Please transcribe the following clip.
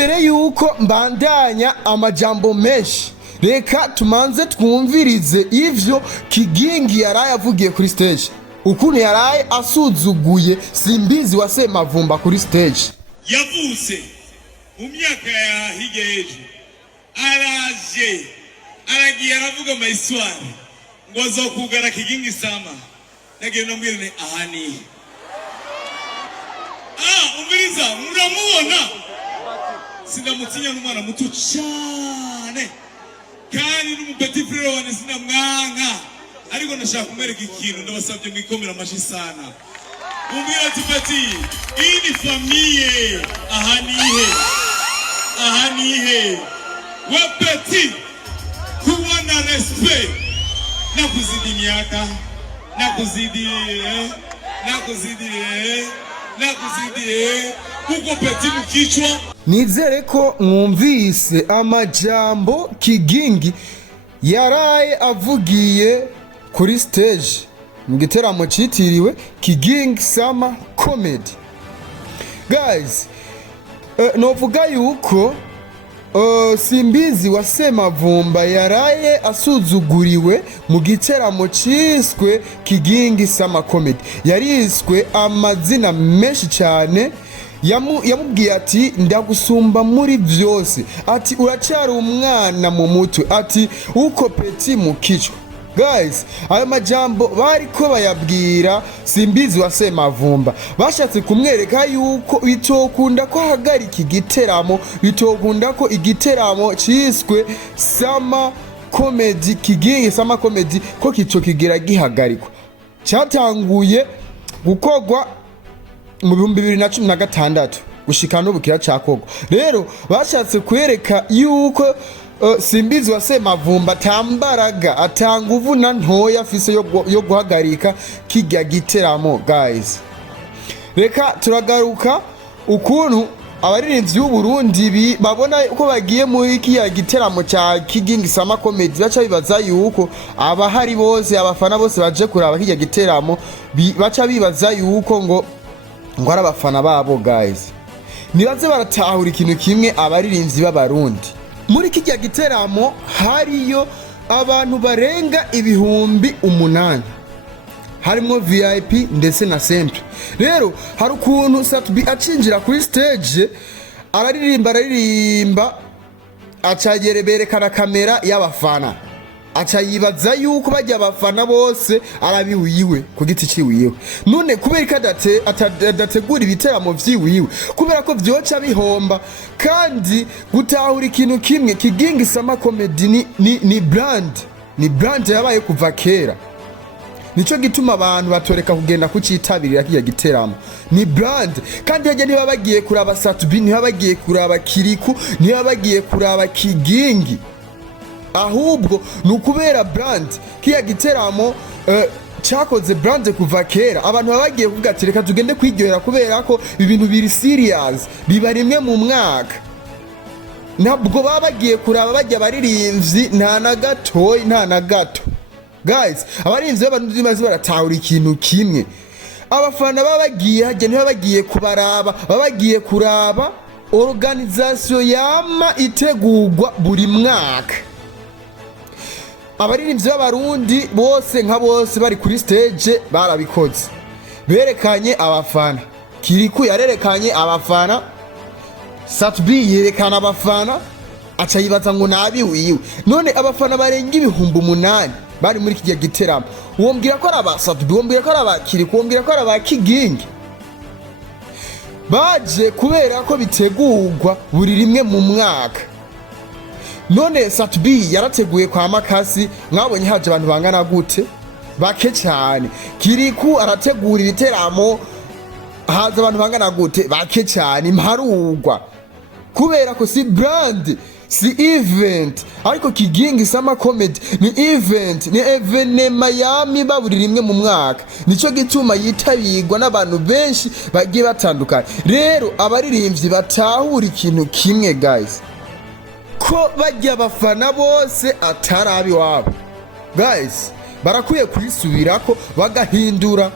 imbere yuko mbandanya amajambo menshi, reka tumanze twumvirize ivyo Kigingi yaraye avugiye kuri stage, ukuntu yaraye asuzuguye Simbizi wa Semavumba kuri stage. Yavuse mu myaka ya higeje araje aragiye aravuga amahistoire ngo azokugara Kigingi sama nagiye nombwirane ahani umviriza muramubona sindamutinya n'umwana muto cyane kandi n'umupeti frere wane sindamwanka ariko nashaka kumwereka ikintu ndabasabye mwikomera amashi sana. Umbira ati peti iyi ni famiye ahanihe we peti kuwa na respect nakuzidi miaka nakuzidi kuko peti mukichwa. Nizere ko mwumvise amajambo Kigingi yaraye avugiye kuri stage mu giteramo citiriwe Kigingi Summer Comedy. Guys, novuga yuko Simbizi wa Semavumba yaraye asuzuguriwe mu giteramo ciswe Kigingi Summer Comedy. Yariswe amazina menshi cyane, yamubwiye ati ndagusumba muri byose, ati uracyari umwana mu mutwe, ati uko peti mu kichwa. Guys, ayo majambo bariko bayabwira Simbizi wa Semavumba, bashatse kumwereka yuko bitokunda ko hagarika igiteramo, bitokunda ko igiteramo ciswe Summer Comedy, Kigingi Summer Comedy ko kico kigira gihagarikwa. Cyatanguye gukogwa mu 2016 gushika no bukira cakogwa. Rero bashatse kwereka yuko Simbizi wa Semavumba tambaraga atanguvu na ntoya afise yo guhagarika kijya giteramo. Guys, reka turagaruka ukuntu abaririmbyi y'u Burundi babona uko bagiye muri kiya giteramo cya Kigingi Summer Comedy, baca bibaza yuko abahari bose abafana bose baje kuraba kijya giteramo baca bibaza yuko ngo ari abafana babo. Guys, nibaze baratahura ikintu kimwe abaririmbyi b'abarundi. Muri kijya giteramo hariyo abantu barenga 8,000, harimo VIP ndetse na simple. Rero hari ukuntu Satbi acinjira kuri stage araririmba acagere berekana kamera y'abafana, acayibaza yuko bajya abafana bose arabiwiwe ku giti ciwiwe. None kubera kadate adategura ibiteramo vyiwiwe, kubera ko vyoca bihomba. Kandi gutahura ikintu kimwe, Kigingi Summer Comedy ni brand yabaye kuva kera. Nico gituma abantu batoreka kugenda kucitabirira kiya giteramo. Ni brand, kandi haje niba bagiye kuraba Satbi, niba bagiye kuraba Kiriku, niba bagiye kuraba Kigingi, ahubwo nukubera brand. Kiya giteramo cyakoze brand kuva kera. Abantu bagiye kuvuga ati reka tugende kwiryohera kubera ko ibintu biri serious, biba rimwe mu mwaka. Ntabwo bagiye kuraba bajya baririmbyi nta na gato. Guys, abaririmbyi b'abantu bimaze baratahura ikintu kimwe, abafana bagiye hajya niba bagiye kubaraba, bagiye kuraba organisation yama itegurwa buri mwaka. Abaririmbyi b'abarundi bose nka bose bari kuri stage barabikoze, berekanye abafana. Kiriku yarerekanye abafana, Satbi yerekana abafana, acayibaza ngo nabi wiwe. None abafana barenga 8,000 bari muri kijya giteramo, wombwira ko araba Satbi, wombwira ko araba Kiriku, wombwira ko araba Kigingi. Baje kubera ko bitegurwa buri rimwe mu mwaka. None Satbi yarateguye kwa makasi, mwabonye haje abantu bangana gute? Bake cyane. Kiriku arategura ibiteramo, haza abantu bangana gute? Bake cyane, imparugwa. Kubera ko si brand, si event. Ariko Kigingi Summer Comedy ni event, ni evenema yami baburi rimwe mu mwaka. Nico gituma yitabirwa n'abantu benshi bagiye batandukanye. Rero abaririmbyi batahura ikintu kimwe. Guys, ko bajya abafana bose atarabi wabo. Guys, barakwiye kwisubirako bagahindura